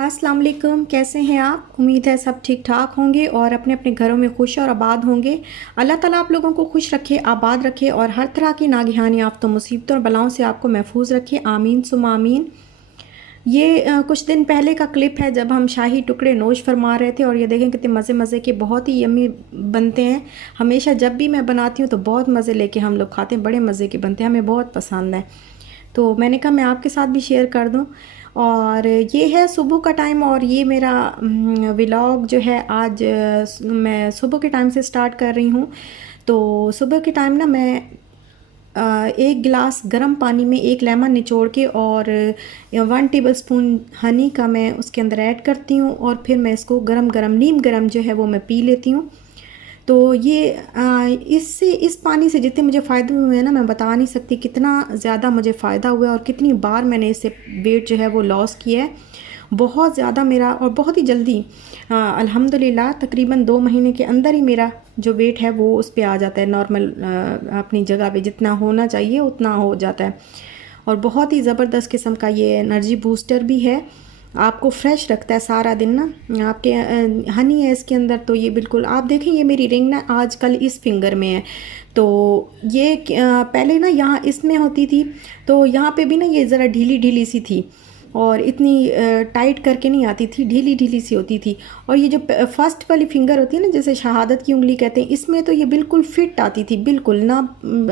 अस्सलाम वालेकुम, कैसे हैं आप? उम्मीद है सब ठीक ठाक होंगे और अपने अपने घरों में खुश और आबाद होंगे। अल्लाह ताला आप लोगों को खुश रखे, आबाद रखे और हर तरह की नागहानी आफ़तों, मुसीबतों और बलाओं से आपको महफूज रखे। आमीन सुम्मा आमीन। ये कुछ दिन पहले का क्लिप है जब हम शाही टुकड़े नोश फरमा रहे थे और ये देखें कितने मज़े मज़े के बहुत ही यम्मी बनते हैं। हमेशा जब भी मैं बनाती हूँ तो बहुत मज़े लेके हम लोग खाते हैं, बड़े मज़े के बनते हैं, हमें बहुत पसंद है। तो मैंने कहा मैं आपके साथ भी शेयर कर दूं। और ये है सुबह का टाइम और ये मेरा व्लॉग जो है आज मैं सुबह के टाइम से स्टार्ट कर रही हूँ। तो सुबह के टाइम ना मैं एक गिलास गर्म पानी में एक लेमन निचोड़ के और 1 टेबल स्पून हनी का मैं उसके अंदर ऐड करती हूँ और फिर मैं इसको गरम गरम नीम गरम जो है वो मैं पी लेती हूँ। तो ये इससे इस पानी से जितने मुझे फ़ायदे हुए हैं ना, मैं बता नहीं सकती कितना ज़्यादा मुझे फ़ायदा हुआ है और कितनी बार मैंने इससे वेट जो है वो लॉस किया है। बहुत ज़्यादा मेरा और बहुत ही जल्दी अल्हम्दुलिल्लाह तकरीबन 2 महीने के अंदर ही मेरा जो वेट है वो उस पे आ जाता है नॉर्मल, अपनी जगह पे जितना होना चाहिए उतना हो जाता है। और बहुत ही ज़बरदस्त किस्म का ये एनर्जी बूस्टर भी है, आपको फ्रेश रखता है सारा दिन ना। आपके हनी है इसके अंदर, तो ये बिल्कुल आप देखें ये मेरी रिंग ना आजकल इस फिंगर में है। तो ये पहले ना यहाँ इसमें होती थी, तो यहाँ पे भी ना ये ज़रा ढीली ढीली सी थी और इतनी टाइट करके नहीं आती थी, ढीली ढीली सी होती थी। और ये जो फर्स्ट वाली फिंगर होती है ना, जैसे शहादत की उंगली कहते हैं, इसमें तो ये बिल्कुल फिट आती थी, बिल्कुल ना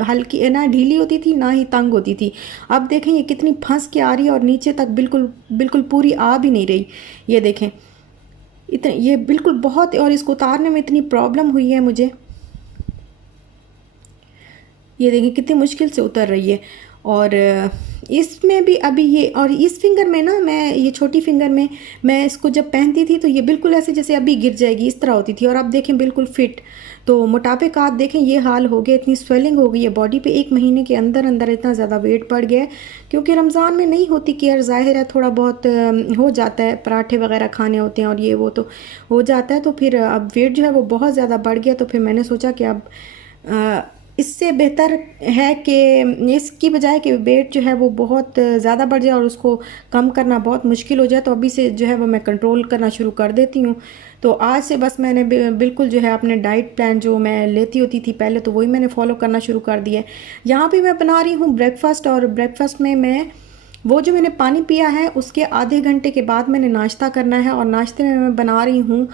हल्की ना ढीली होती थी ना ही तंग होती थी। अब देखें ये कितनी फंस के आ रही है और नीचे तक बिल्कुल बिल्कुल पूरी आ भी नहीं रही। ये देखें इतने ये बिल्कुल बहुत, और इसको उतारने में इतनी प्रॉब्लम हुई है मुझे। ये देखें कितनी मुश्किल से उतर रही है। और इसमें भी अभी ये, और इस फिंगर में ना मैं ये छोटी फिंगर में मैं इसको जब पहनती थी तो ये बिल्कुल ऐसे जैसे अभी गिर जाएगी इस तरह होती थी, और अब देखें बिल्कुल फिट। तो मोटापे का आप देखें ये हाल हो गया, इतनी स्वेलिंग हो गई है बॉडी पे, 1 महीने के अंदर अंदर इतना ज़्यादा वेट बढ़ गया है। क्योंकि रमज़ान में नहीं होती केयर, ज़ाहिर है थोड़ा बहुत हो जाता है, पराठे वगैरह खाने होते हैं और ये वो तो हो जाता है। तो फिर अब वेट जो है वो बहुत ज़्यादा बढ़ गया, तो फिर मैंने सोचा कि अब अ, इससे बेहतर है कि इसकी बजाय कि वेट जो है वो बहुत ज़्यादा बढ़ जाए और उसको कम करना बहुत मुश्किल हो जाए, तो अभी से जो है वो मैं कंट्रोल करना शुरू कर देती हूँ। तो आज से बस मैंने बिल्कुल जो है अपने डाइट प्लान जो मैं लेती होती थी पहले, तो वही मैंने फॉलो करना शुरू कर दिया है। यहाँ पे मैं बना रही हूँ ब्रेकफास्ट, और ब्रेकफास्ट में मैं वो जो मैंने पानी पिया है उसके आधे घंटे के बाद मैंने नाश्ता करना है। और नाश्ते में मैं बना रही हूँ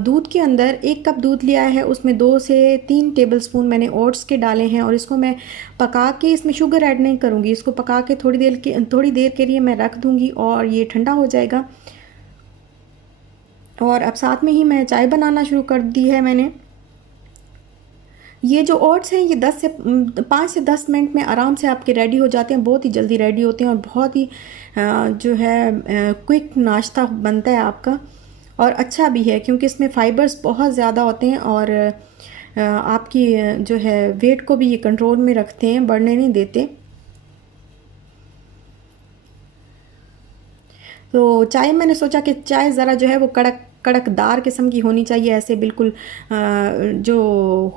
दूध के अंदर 1 कप दूध लिया है, उसमें 2 से 3 टेबल स्पून मैंने ओट्स के डाले हैं और इसको मैं पका के, इसमें शुगर ऐड नहीं करूँगी, इसको पका के थोड़ी देर के लिए मैं रख दूँगी और ये ठंडा हो जाएगा। और अब साथ में ही मैं चाय बनाना शुरू कर दी है मैंने। ये जो ओट्स हैं ये 5 से 10 मिनट में आराम से आपके रेडी हो जाते हैं, बहुत ही जल्दी रेडी होते हैं और बहुत ही जो है क्विक नाश्ता बनता है आपका। और अच्छा भी है क्योंकि इसमें फ़ाइबर्स बहुत ज़्यादा होते हैं और आपकी जो है वेट को भी ये कंट्रोल में रखते हैं, बढ़ने नहीं देते। तो चाय मैंने सोचा कि चाय ज़रा जो है वो कड़कदार किस्म की होनी चाहिए, ऐसे बिल्कुल जो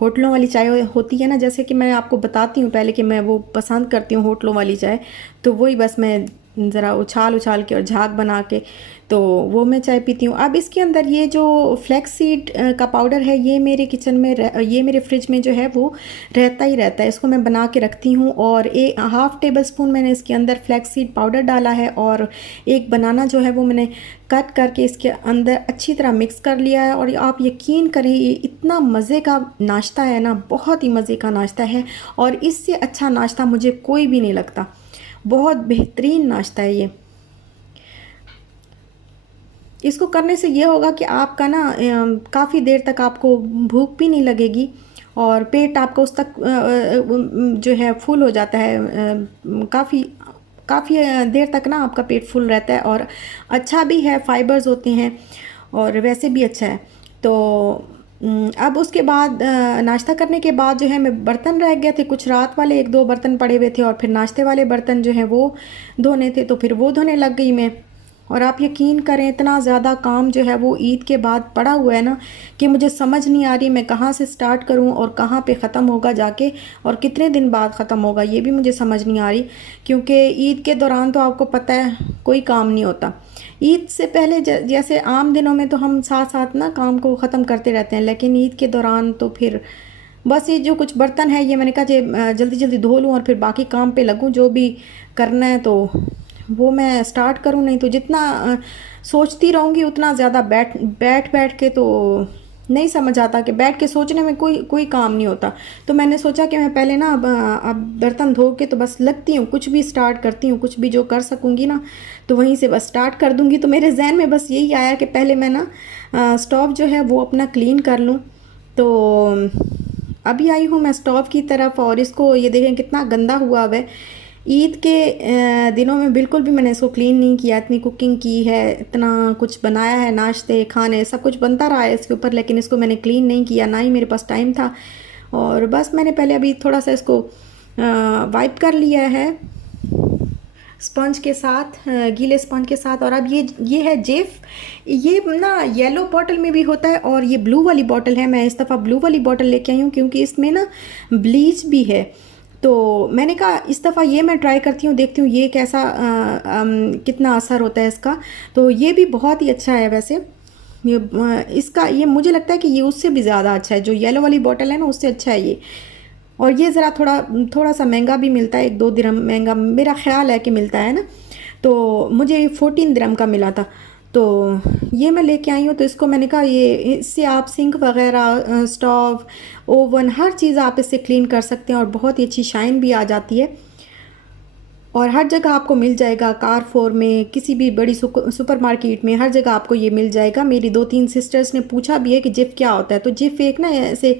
होटलों वाली चाय होती है ना, जैसे कि मैं आपको बताती हूँ पहले कि मैं वो पसंद करती हूँ होटलों वाली चाय, तो वही बस मैं ज़रा उछाल उछाल के और झाग बना के तो वो मैं चाय पीती हूँ। अब इसके अंदर ये जो फ्लैक्स सीड का पाउडर है, ये मेरे किचन में ये मेरे फ्रिज में जो है वो रहता ही रहता है, इसको मैं बना के रखती हूँ। और 1/2 टेबल स्पून मैंने इसके अंदर फ्लैक्स सीड पाउडर डाला है और एक बनाना जो है वो मैंने कट करके इसके अंदर अच्छी तरह मिक्स कर लिया है। और आप यकीन करें ये इतना मज़े का नाश्ता है ना, बहुत ही मज़े का नाश्ता है और इससे अच्छा नाश्ता मुझे कोई भी नहीं लगता। बहुत बेहतरीन नाश्ता है ये। इसको करने से ये होगा कि आपका ना काफ़ी देर तक आपको भूख भी नहीं लगेगी और पेट आपका उस तक जो है फुल हो जाता है, काफ़ी काफ़ी देर तक ना आपका पेट फुल रहता है और अच्छा भी है, फाइबर्स होते हैं और वैसे भी अच्छा है। तो अब उसके बाद नाश्ता करने के बाद जो है मैं बर्तन रह गए थे कुछ, रात वाले 1-2 बर्तन पड़े हुए थे और फिर नाश्ते वाले बर्तन जो हैं वो धोने थे, तो फिर वो धोने लग गई मैं। और आप यकीन करें इतना ज़्यादा काम जो है वो ईद के बाद पड़ा हुआ है ना कि मुझे समझ नहीं आ रही मैं कहाँ से स्टार्ट करूँ और कहाँ पे ख़त्म होगा जाके, और कितने दिन बाद ख़त्म होगा ये भी मुझे समझ नहीं आ रही। क्योंकि ईद के दौरान तो आपको पता है कोई काम नहीं होता। ईद से पहले जैसे आम दिनों में तो हम साथ साथ ना काम को ख़त्म करते रहते हैं, लेकिन ईद के दौरान तो फिर बस ये जो कुछ बर्तन है ये मैंने कहा जल्दी जल्दी धो लूँ और फिर बाकी काम पे लगूँ, जो भी करना है तो वो मैं स्टार्ट करूँ। नहीं तो जितना सोचती रहूँगी उतना ज़्यादा बैठ बैठ बैठ के तो नहीं समझ आता, कि बैठ के सोचने में कोई कोई काम नहीं होता। तो मैंने सोचा कि मैं पहले ना अब बर्तन धो के तो बस लगती हूँ, कुछ भी स्टार्ट करती हूँ, कुछ भी जो कर सकूँगी ना तो वहीं से बस स्टार्ट कर दूँगी। तो मेरे जहन में बस यही आया कि पहले मैं ना स्टोव जो है वो अपना क्लीन कर लूँ। तो अभी आई हूँ मैं स्टोव की तरफ, और इसको ये देखें कितना गंदा हुआ हुआ है। ईद के दिनों में बिल्कुल भी मैंने इसको क्लीन नहीं किया। इतनी कुकिंग की है, इतना कुछ बनाया है, नाश्ते खाने सब कुछ बनता रहा है इसके ऊपर, लेकिन इसको मैंने क्लीन नहीं किया, ना ही मेरे पास टाइम था। और बस मैंने पहले अभी थोड़ा सा इसको वाइप कर लिया है स्पंज के साथ, गीले स्पंज के साथ। और अब ये है जेफ। ये ना येलो बॉटल में भी होता है और ये ब्लू वाली बॉटल है। मैं इस दफ़ा ब्लू वाली बॉटल लेके आई हूँ क्योंकि इसमें ना ब्लीच भी है। तो मैंने कहा इस दफ़ा ये मैं ट्राई करती हूँ, देखती हूँ ये कैसा कितना असर होता है इसका। तो ये भी बहुत ही अच्छा है वैसे। ये इसका ये मुझे लगता है कि ये उससे भी ज़्यादा अच्छा है, जो येलो वाली बॉटल है ना उससे अच्छा है ये। और ये ज़रा थोड़ा थोड़ा सा महंगा भी मिलता है, 1-2 दिरहम महंगा मेरा ख्याल है कि मिलता है ना। तो मुझे 14 दिरहम का मिला था। तो ये मैं लेके आई हूँ। तो इसको मैंने कहा ये इससे आप सिंक वगैरह, स्टोव, ओवन, हर चीज़ आप इससे क्लीन कर सकते हैं और बहुत ही अच्छी शाइन भी आ जाती है। और हर जगह आपको मिल जाएगा, कारफोर में, किसी भी बड़ी सुपर मार्केट में, हर जगह आपको ये मिल जाएगा। मेरी 2-3 सिस्टर्स ने पूछा भी है कि जिफ क्या होता है। तो जिफ एक ना ऐसे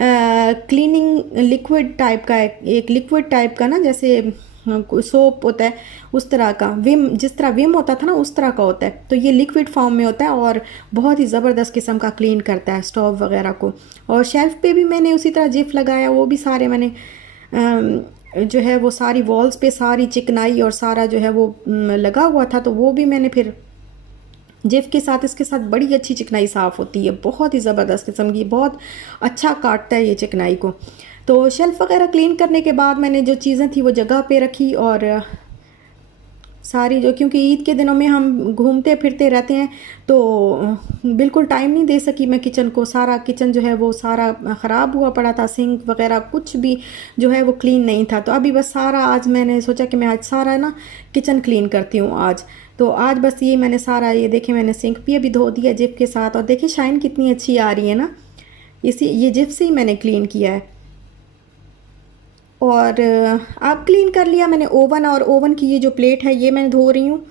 क्लीनिंग लिक्विड टाइप का है, एक लिक्विड टाइप का ना, जैसे सोप होता है उस तरह का, विम जिस तरह विम होता था ना उस तरह का होता है। तो ये लिक्विड फॉर्म में होता है और बहुत ही ज़बरदस्त किस्म का क्लीन करता है स्टोव वगैरह को। और शेल्फ़ पे भी मैंने उसी तरह जिफ लगाया, वो भी सारे मैंने जो है वो सारी वॉल्स पे सारी चिकनाई और सारा जो है वो लगा हुआ था। तो वो भी मैंने फिर जिफ के साथ, इसके साथ बड़ी अच्छी चिकनाई साफ़ होती है, बहुत ही ज़बरदस्त किस्म की, बहुत अच्छा काटता है ये चिकनाई को। तो शेल्फ़ वगैरह क्लीन करने के बाद मैंने जो चीज़ें थी वो जगह पे रखी, और सारी जो, क्योंकि ईद के दिनों में हम घूमते फिरते रहते हैं तो बिल्कुल टाइम नहीं दे सकी मैं किचन को। सारा किचन जो है वो सारा ख़राब हुआ पड़ा था, सिंक वगैरह कुछ भी जो है वो क्लीन नहीं था। तो अभी बस सारा आज मैंने सोचा कि मैं आज सारा ना किचन क्लीन करती हूँ आज। तो आज बस ये मैंने सारा, ये देखें मैंने सिंक भी अभी धो दिया जिप के साथ, और देखिए शाइन कितनी अच्छी आ रही है ना, ये जिप से ही मैंने क्लीन किया है। और आप क्लीन कर लिया मैंने ओवन, और ओवन की ये जो प्लेट है ये मैं धो रही हूँ।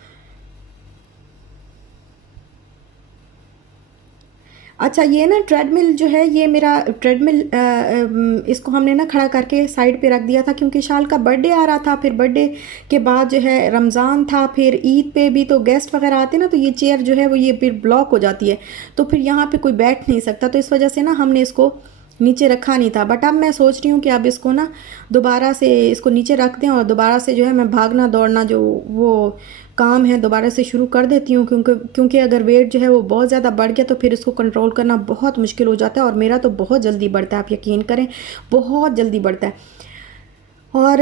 अच्छा, ये ना ट्रेडमिल जो है, ये मेरा ट्रेडमिल इसको हमने ना खड़ा करके साइड पे रख दिया था क्योंकि शाल का बर्थडे आ रहा था। फिर बर्थडे के बाद जो है रमज़ान था, फिर ईद पे भी तो गेस्ट वगैरह आते ना, तो ये चेयर जो है वो ये फिर ब्लॉक हो जाती है, तो फिर यहाँ पे कोई बैठ नहीं सकता। तो इस वजह से ना हमने इसको नीचे रखा नहीं था। बट अब मैं सोच रही हूँ कि अब इसको ना दोबारा से इसको नीचे रख दें और दोबारा से जो है मैं भागना दौड़ना जो वो काम है दोबारा से शुरू कर देती हूँ। क्योंकि अगर वेट जो है वो बहुत ज़्यादा बढ़ गया तो फिर इसको कंट्रोल करना बहुत मुश्किल हो जाता है, और मेरा तो बहुत जल्दी बढ़ता है, आप यकीन करें बहुत जल्दी बढ़ता है। और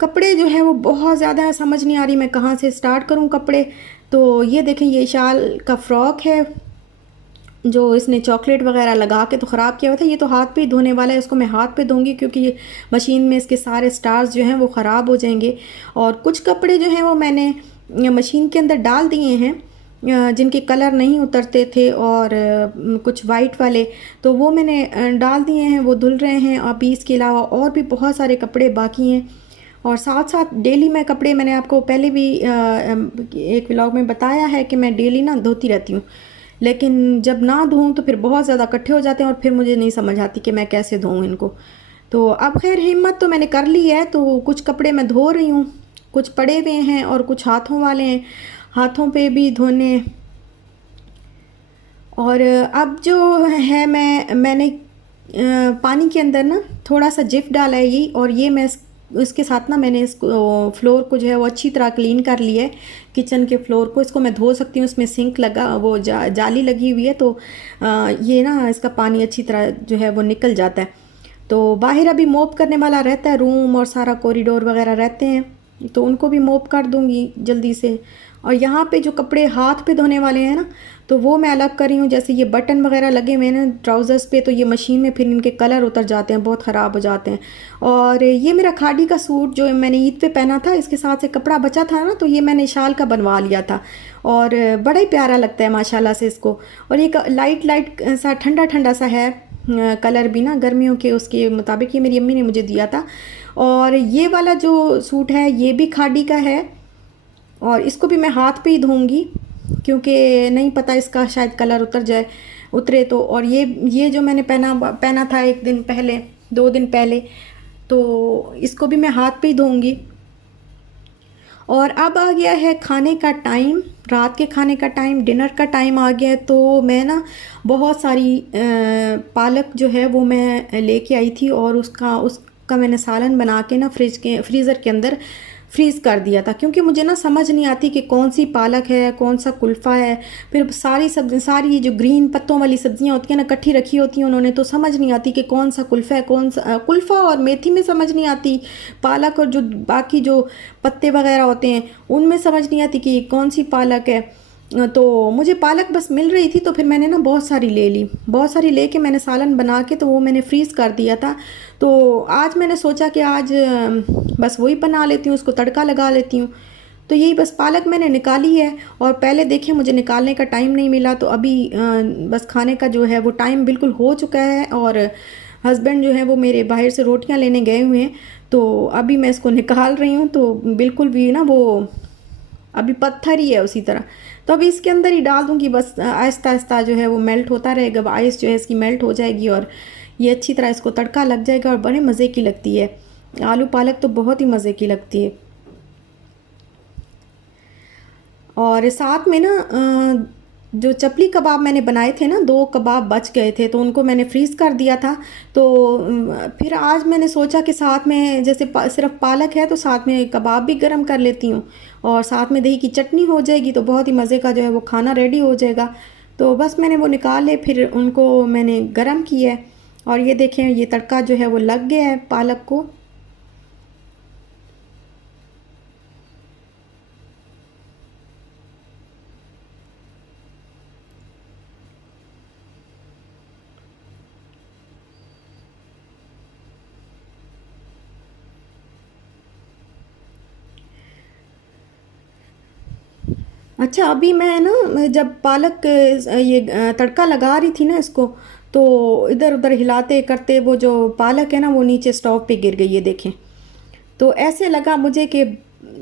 कपड़े जो है वो बहुत ज़्यादा है, समझ नहीं आ रही मैं कहाँ से स्टार्ट करूँ कपड़े। तो ये देखें, ये शाल का फ्रॉक है जो इसने चॉकलेट वगैरह लगा के तो ख़राब किया हुआ था। ये तो हाथ पे ही धोने वाला है, इसको मैं हाथ पे धोंगी क्योंकि ये मशीन में इसके सारे स्टार्स जो हैं वो ख़राब हो जाएंगे। और कुछ कपड़े जो हैं वो मैंने मशीन के अंदर डाल दिए हैं जिनके कलर नहीं उतरते थे, और कुछ वाइट वाले तो वो मैंने डाल दिए हैं, वो धुल रहे हैं। अभी इसके अलावा और भी बहुत सारे कपड़े बाकी हैं। और साथ साथ डेली मैं कपड़े, मैंने आपको पहले भी एक व्लॉग में बताया है कि मैं डेली ना धोती रहती हूँ, लेकिन जब ना धोऊँ तो फिर बहुत ज़्यादा इकट्ठे हो जाते हैं और फिर मुझे नहीं समझ आती कि मैं कैसे धोऊँ इनको। तो अब खैर हिम्मत तो मैंने कर ली है, तो कुछ कपड़े मैं धो रही हूँ, कुछ पड़े हुए हैं और कुछ हाथों वाले हैं, हाथों पे भी धोने। और अब जो है मैंने पानी के अंदर ना थोड़ा सा जिफ डाला है ये, और ये मैं उसके साथ ना मैंने इसको फ्लोर को जो है वो अच्छी तरह क्लीन कर लिया है। किचन के फ्लोर को इसको मैं धो सकती हूँ, इसमें सिंक लगा वो जाली लगी हुई है, तो ये ना इसका पानी अच्छी तरह जो है वो निकल जाता है। तो बाहर अभी मोप करने वाला रहता है, रूम और सारा कॉरिडोर वगैरह रहते हैं, तो उनको भी मोप कर दूँगी जल्दी से। और यहाँ पे जो कपड़े हाथ पे धोने वाले हैं ना, तो वो मैं अलग कर रही हूँ। जैसे ये बटन वगैरह लगे हुए हैं ट्राउज़र्स पे, तो ये मशीन में फिर इनके कलर उतर जाते हैं, बहुत ख़राब हो जाते हैं। और ये मेरा खादी का सूट जो मैंने ईद पे पहना था, इसके साथ से कपड़ा बचा था ना, तो ये मैंने शाल का बनवा लिया था और बड़ा ही प्यारा लगता है माशाल्लाह से इसको। और ये लाइट लाइट सा ठंडा ठंडा सा है, कलर भी ना गर्मियों के उसके मुताबिक, ये मेरी अम्मी ने मुझे दिया था। और ये वाला जो सूट है ये भी खादी का है, और इसको भी मैं हाथ पे ही धोऊंगी क्योंकि नहीं पता इसका शायद कलर उतरे तो। और ये जो मैंने पहना था एक दिन पहले, 2 दिन पहले, तो इसको भी मैं हाथ पे ही धोऊंगी। और अब आ गया है खाने का टाइम, रात के खाने का टाइम, डिनर का टाइम आ गया है। तो मैं ना बहुत सारी पालक जो है वो मैं लेके आई थी, और उसका मैंने सालन बना के ना फ्रीज़र के अंदर फ्रीज़ कर दिया था, क्योंकि मुझे ना समझ नहीं आती कि कौन सी पालक है कौन सा कुल्फ़ा है। फिर सारी जो ग्रीन पत्तों वाली सब्ज़ियाँ होती हैं ना, इकट्ठी रखी होती हैं उन्होंने, तो समझ नहीं आती कि कौन सा कुल्फ़ा है, कौन सा कुल्फ़ा और मेथी में समझ नहीं आती, पालक और जो बाकी जो पत्ते वगैरह होते हैं उनमें समझ नहीं आती कि कौन सी पालक है। तो मुझे पालक बस मिल रही थी, तो फिर मैंने ना बहुत सारी ले ली, बहुत सारी लेके मैंने सालन बना के तो वो मैंने फ्रीज़ कर दिया था। तो आज मैंने सोचा कि आज बस वही बना लेती हूँ, उसको तड़का लगा लेती हूँ। तो यही बस पालक मैंने निकाली है, और पहले देखिए मुझे निकालने का टाइम नहीं मिला, तो अभी बस खाने का जो है वो टाइम बिल्कुल हो चुका है। और हस्बैंड जो है वो मेरे बाहर से रोटियां लेने गए हुए हैं, तो अभी मैं इसको निकाल रही हूँ। तो बिल्कुल भी ना वो अभी पत्थर ही है उसी तरह, तो अभी इसके अंदर ही डाल दूँगी। बस आहिस्ता आहिस्ता जो है वो मेल्ट होता रहेगा, आइस जो है इसकी मेल्ट हो जाएगी, और ये अच्छी तरह इसको तड़का लग जाएगा, और बड़े मज़े की लगती है। आलू पालक तो बहुत ही मज़े की लगती है। और साथ में ना जो चपली कबाब मैंने बनाए थे ना, 2 कबाब बच गए थे, तो उनको मैंने फ्रीज़ कर दिया था। तो फिर आज मैंने सोचा कि साथ में जैसे सिर्फ पालक है, तो साथ में कबाब भी गरम कर लेती हूँ, और साथ में दही की चटनी हो जाएगी, तो बहुत ही मज़े का जो है वो खाना रेडी हो जाएगा। तो बस मैंने वो निकाले, फिर उनको मैंने गरम किया है, और ये देखें ये तड़का जो है वो लग गया है पालक को। अच्छा, अभी मैं जब पालक ये तड़का लगा रही थी ना इसको, तो इधर उधर हिलाते करते वो जो पालक है ना वो नीचे स्टोव पे गिर गई, ये देखें। तो ऐसे लगा मुझे कि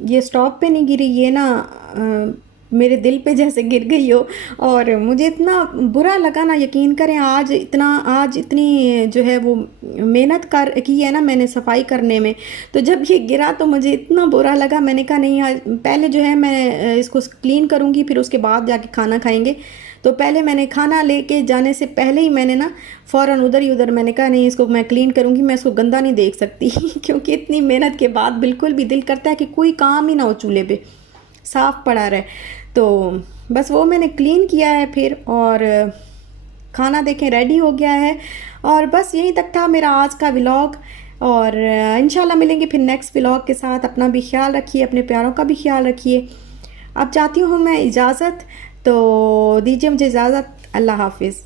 ये स्टोव पे नहीं गिरी, ये ना मेरे दिल पे जैसे गिर गई हो। और मुझे इतना बुरा लगा ना, यकीन करें, आज इतनी जो है वो मेहनत कर की है ना मैंने सफाई करने में, तो जब ये गिरा तो मुझे इतना बुरा लगा। मैंने कहा नहीं, आज पहले जो है मैं इसको क्लीन करूँगी, फिर उसके बाद जाके खाना खाएंगे। तो पहले मैंने खाना लेके जाने से पहले ही मैंने ना फ़ौरन उधर मैंने कहा नहीं, इसको मैं क्लीन करूँगी, मैं इसको गंदा नहीं देख सकती क्योंकि इतनी मेहनत के बाद बिल्कुल भी दिल करता है कि कोई काम ही ना हो, चूल्हे पे साफ़ पड़ा रहे। तो बस वो मैंने क्लीन किया है फिर, और खाना देखें रेडी हो गया है। और बस यहीं तक था मेरा आज का व्लॉग, और इंशाल्लाह मिलेंगे फिर नेक्स्ट व्लॉग के साथ। अपना भी ख्याल रखिए, अपने प्यारों का भी ख्याल रखिए। अब चाहती हूँ मैं इजाज़त, तो दीजिए मुझे इजाज़त। अल्लाह हाफिज़।